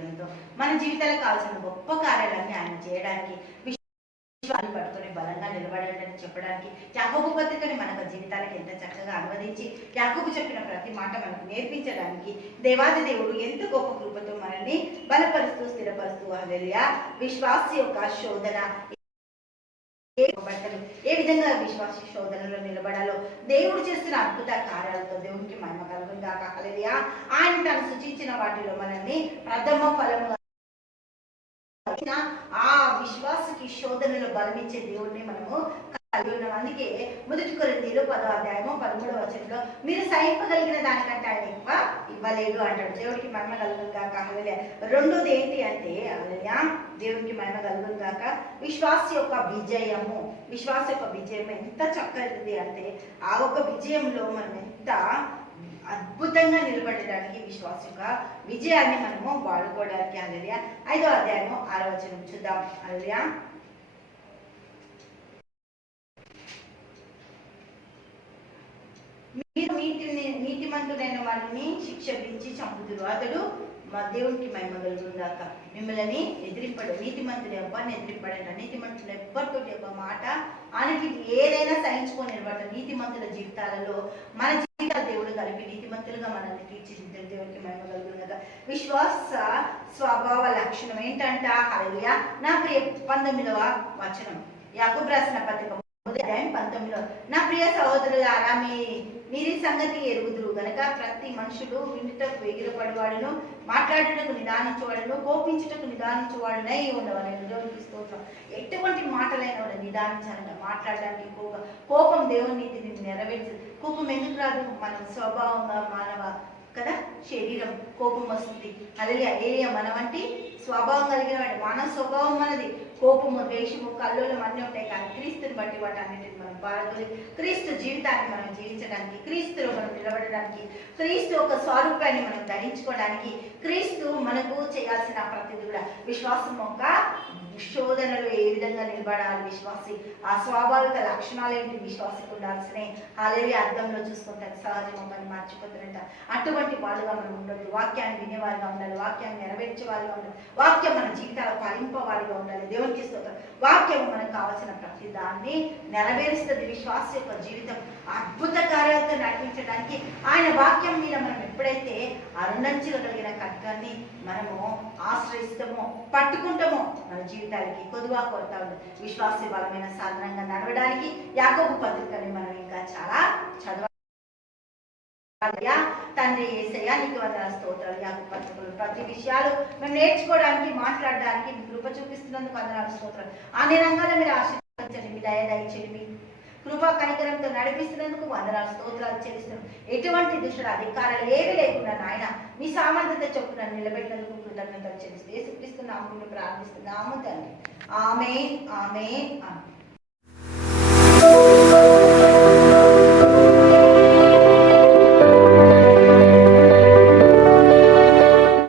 శోధనతో మన జీవితాలకు కావాల్సిన గొప్ప కార్యాలన్నీ ఆయన చేయడానికి పట్టుకుని బలంగా నిలబడాలని చెప్పడానికి యాకోబు పత్రికని మన జీవితాలకు ఎంత చక్కగా అనువదించి యాకోబు చెప్పిన ప్రతి మాట మనకు నేర్పించడానికి దేవాది దేవుడు ఎంత గొప్ప కృపతో మనల్ని బలపరుస్తూ స్థిరపరుస్తూ హల్లెలూయా విశ్వాసి యొక్క శోధన ఏ విధంగా విశ్వాస శోధనలో నిలబడాలో దేవుడు చేస్తున్న అద్భుత కార్యాలతో దేవునికి మహిమ కలుగును గాక హల్లెలూయా. ఆయన తను సూచించిన వాటిలో మనల్ని ప్రథమ ఫలము ఆ విశ్వాసకి శోధనలో బలమిచ్చే దేవుడిని మనము కలిగి ఉన్నాం. అందుకే మొదటి కొరింథీయులు 10వ అధ్యాయము 13వ వచనంలో మీరు సహింపగలిగిన దానికంటే ఆయన ఎక్కువ ఇవ్వలేదు అంటాడు. దేవుడికి మహిమ కలుగును గాక హల్లెలూయా. రెండోది ఏంటి అంటే హల్లెలూయా దేవునికి మహిమ కలుగును గాక విశ్వాస యొక్క విజయము. విశ్వాస యొక్క విజయం ఎంత చక్కటిది అంటే ఆ ఒక విజయంలో మనం ఎంత అద్భుతంగా నిలబడడానికి విశ్వాస యొక్క విజయాన్ని మనము వాడుకోవడానికి హల్లెలూయా. 5వ అధ్యాయము 6వ వచనం చూద్దాం. హల్లెలూయా. మీరు నీతిమంతుడైన వారిని శిక్ష విధించి చంపుదురు, అతడు మా దేవునికి మహిమ కలుగును గాక. మిమ్మల్ని ఎదిరింపడు, నీతిమంతుడు ఎవ్వరిని ఎదిరింపడంట. నీతిమంతుడు ఎవ్వరితో ఒక మాట ఆయనకి ఏదైనా సహించుకొని నిలబడ్డ నీతిమంతుల జీవితాలలో మన జీవితాలు దేవుడు కలిపి నీతిమంతులుగా మనల్ని తీర్చిదిద్దారు. దేవునికి మహిమ కలుగును గాక. విశ్వాస స్వభావ లక్షణం ఏంటంట హల్లెలూయా. నా ప్రియ 19వ వచనం యాకోబు రాసిన పత్రిక 19లో నా ప్రియ సహోదరులారా మీరి సంగతి ఎరుగుదురు గనక ప్రతి మనుషుడు వినుటకు వేగిరపడేవాడును మాట్లాడుటకు నిదానించేవాడును కోపించుటకు నిదానించేవాడునై ఉండవాలని దేవునికి స్తోత్రం. ఎటువంటి మాటలైన నిదానించాలంట. మాట్లాడడానికి కోపం దేవుని నీతిని నెరవేర్చదు. కోపం ఎందుకు రాదు? మన స్వభావంగా మానవ కదా శరీరం కోపం వస్తుంది. హల్లెలూయా. ఏలియా మన వంటి స్వభావం కలిగిన వాడి మానవ స్వభావం మనది. కోపము ద్వేషము కల్లోలం అన్నీ ఉంటాయి. కానీ క్రీస్తుని బట్టి వాటి అన్నిటిని మనం పాల్గొని క్రీస్తు జీవితాన్ని మనం జీవించడానికి, క్రీస్తులో మనం నిలబడడానికి, క్రీస్తు ఒక స్వరూపాన్ని మనం ధరించుకోవడానికి, క్రీస్తు మనకు చేయాల్సిన ప్రతిదీ కూడా విశ్వాసం యొక్క శోధనలో ఏ విధంగా నిలబడాలి విశ్వాసి, ఆ స్వాభావిక లక్షణాలు ఏంటి విశ్వాసకు ఉండాల్సినవి హల్లెలూయా. అర్థంలో చూసుకుంటారు సహజం అని మర్చిపోతారంట. అటువంటి వాళ్ళుగా మనం ఉండొద్దు. వాక్యాన్ని వినేవారిగా ఉండాలి, వాక్యాన్ని నెరవేర్చే వారిగా ఉండాలి, వాక్యం మన జీవితాలు ఫలింపవారిగా ఉండాలి. దేవునికి స్తోత్రం. వాక్యం మనకు కావాల్సిన ప్రతి దాన్ని నెరవేరుస్తుంది. విశ్వాస యొక్క జీవితం అద్భుత కార్యాలతో నడిపించడానికి ఆయన వాక్యం మీద మనం ఎప్పుడైతే అరుణంచగలిగిన ఖడ్గాన్ని మనము ఆశ్రయిస్తామో పట్టుకుంటామో మన జీవితానికి కొద్దుగా కొరత ఉంది. విశ్వాస బలమైన సాధనంగా నడవడానికి యాకోబు పత్రికని మనం ఇంకా చాలా చదవాలి. తండ్రి యేసయ్యా నీకు వందనాలు స్తోత్రాలు. యాకోబు పత్రికలు ప్రతి విషయాలు మేము నేర్చుకోవడానికి మాట్లాడడానికి మీ కృప చూపిస్తున్నందుకు వందనాలు స్తోత్రాలు. అన్ని రంగాల్లో మీరు ఆశీర్వదించండి, మీ దయ దయచేయండి, మీ కృపా కనికరంతో నడిపిస్తున్నందుకు వందనాలు స్తోత్రాలు చెల్లిస్తున్నాం. ఎటువంటి దుష్టుల అధికారాలు ఏవి లేకుండా నాయన మీ సామర్థ్యత చొప్పున నిలబెట్టినందుకు కృతజ్ఞతలు చెల్లిస్తూ యేసుక్రీస్తు నామములో ప్రార్థిస్తున్నాము తండ్రి. ఆమేన్ ఆమేన్ ఆమేన్.